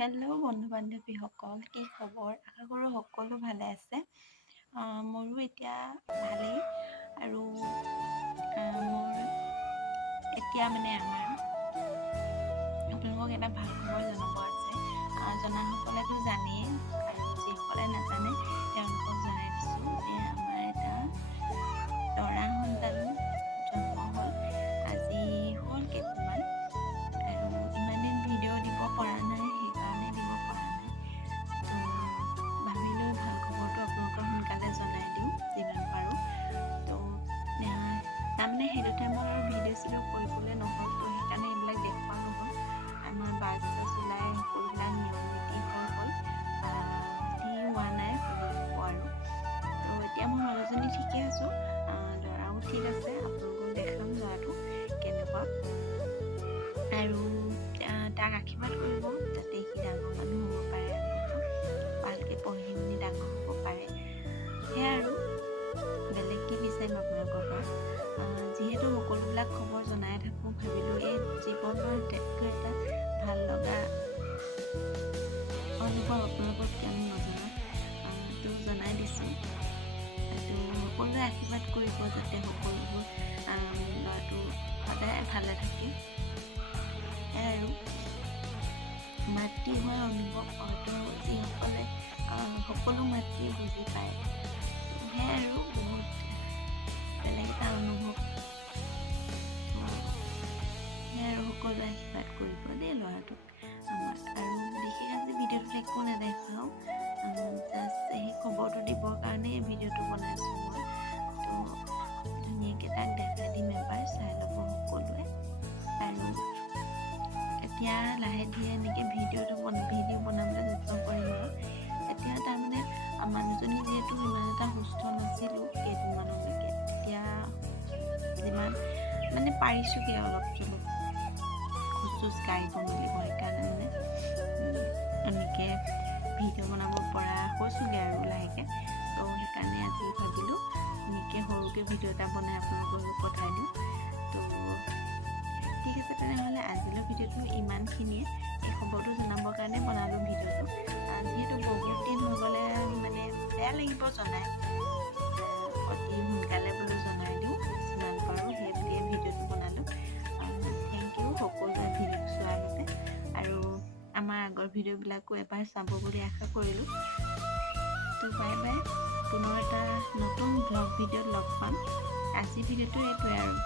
Hello' বন্ধু বান্ধৱীসকল, কি খবৰ? আশা কৰোঁ সকলো ভালে আছে। মোৰো এতিয়া ভালেই। আৰু মোৰ এতিয়া আপোনালোকক এটা ভাল খবৰ জনাব আছে। জনাসকলেতো জানেই, আৰু যিসকলে নাজানে তেওঁলোকক জনাই দিছোঁ যে আমাৰ এটা ল'ৰা সন্তান জন্ম হ'ল। আজি হ'ল কেইদিনমান, আৰু ইমান দিন ভিডিঅ' দিব পৰা নাই, সেইকাৰণে দিব পৰা নাই। তো ভাবিলোঁ ভাল খবৰটো আপোনালোকক সোনকালে জনাই দিওঁ যিমান পাৰোঁ। তো সেইটো টাইমত আৰু ভিডিঅ' চিডিঅ' কৰিবলৈ নহ'ল, তো সেইকাৰণে এইবিলাক দেখুওৱা নহ'ল। আমাৰ বাছ চাছ ওলাই সকলোবিলাক নিয়ম নীতি হৈ গ'ল, বেছি হোৱা নাই হ'ব আৰু। তো এতিয়া মই মানুহজনী ঠিকে আছোঁ, ল'ৰাও ঠিক আছে। আপোনালোকক দেখাম ল'ৰাটো কেনেকুৱা, আৰু তাক আশীৰ্বাদ কৰিব যাতে সি ডাঙৰ মানুহ হ'ব পাৰে, ভালকৈ পঢ়ি শুনি ডাঙৰ হ'ব পাৰে। সেয়াই আৰু, বেলেগ কি বিচাৰিম আপোনালোকৰ পৰা। যিহেতু সকলোবিলাক খবৰ জনাই থাকোঁ, ভাবিলোঁ এই জীৱনৰ আটাইতকৈ এটা ভাল লগা অনুভৱ আপোনালোকক কিয় নজনাম, তো জনাই দিছোঁ। তো সকলোৱে আশীৰ্বাদ কৰিব যাতে সকলোবোৰ ল'ৰাটো সদায় ভালে থাকে। আৰু মাতৃ হোৱাৰ অনুভৱ হয়তো যিসকলে সকলো মাতৃয়ে বুজি পায়, সেয়াই আৰু বহুত বেলেগ এটা অনুভৱ। সেয়াই আৰু, সকলোৱে আশীৰ্বাদ কৰিব দেই ল'ৰাটোক আমাৰ। আৰু বিশেষ আজি ভিডিঅ'টোত একো নেদেখাওঁ, জাষ্ট সেই খবৰটো দিবৰ কাৰণে এই ভিডিঅ'টো বনাইছোঁ মই। তো ধুনীয়াকৈ তাক দেখাই দিম, এবাৰ চাই ল'ব সকলোৱে। আৰু এতিয়া লাহে ধীৰে এনেকৈ ভিডিঅ' বনাবলৈ যত্ন কৰিম আৰু। এতিয়া তাৰমানে মানুহজনী যিহেতু ইমান এটা সুস্থ নাছিলোঁ কেইদিনমানলৈকে, এতিয়া যিমান পাৰিছোঁগৈ অলপ চলপ খোজ চোজ কাঢ়িব মেলিব, সেইকাৰণে এনেকৈ ভিডিঅ' বনাব পৰা হৈছোঁগৈ আৰু লাহেকৈ। তো সেইকাৰণে আজি ভাবিলোঁ এনেকৈ সৰুকৈ ভিডিঅ' এটা বনাই আপোনালোকক পঠাই দিওঁ। তো ঠিক আছে, তেনেহ'লে আজিলৈ ভিডিঅ'টো ইমানখিনিয়ে। এই খবৰটো জনাবৰ কাৰণে বনালোঁ ভিডিঅ'টো। যিহেতু বহুত দিন হৈ গ'লে বেয়া লাগিব জনাই, অতি সোনকালে বোলো জনাই দিওঁ যিমান পাৰোঁ, সেই বুলিয়ে ভিডিঅ'টো বনালোঁ। থেংক ইউ সকলোৱে ভিডিঅ'টো চোৱাৰ বাবে, আৰু আমাৰ আগৰ ভিডিঅ'বিলাকো এবাৰ চাব বুলি আশা কৰিলোঁ। তো বাই বাই, পুনৰ এটা নতুন ব্লগ ভিডিঅ'ত লগ পাম। আজিৰ ভিডিঅ'টো এইটোৱে আৰু।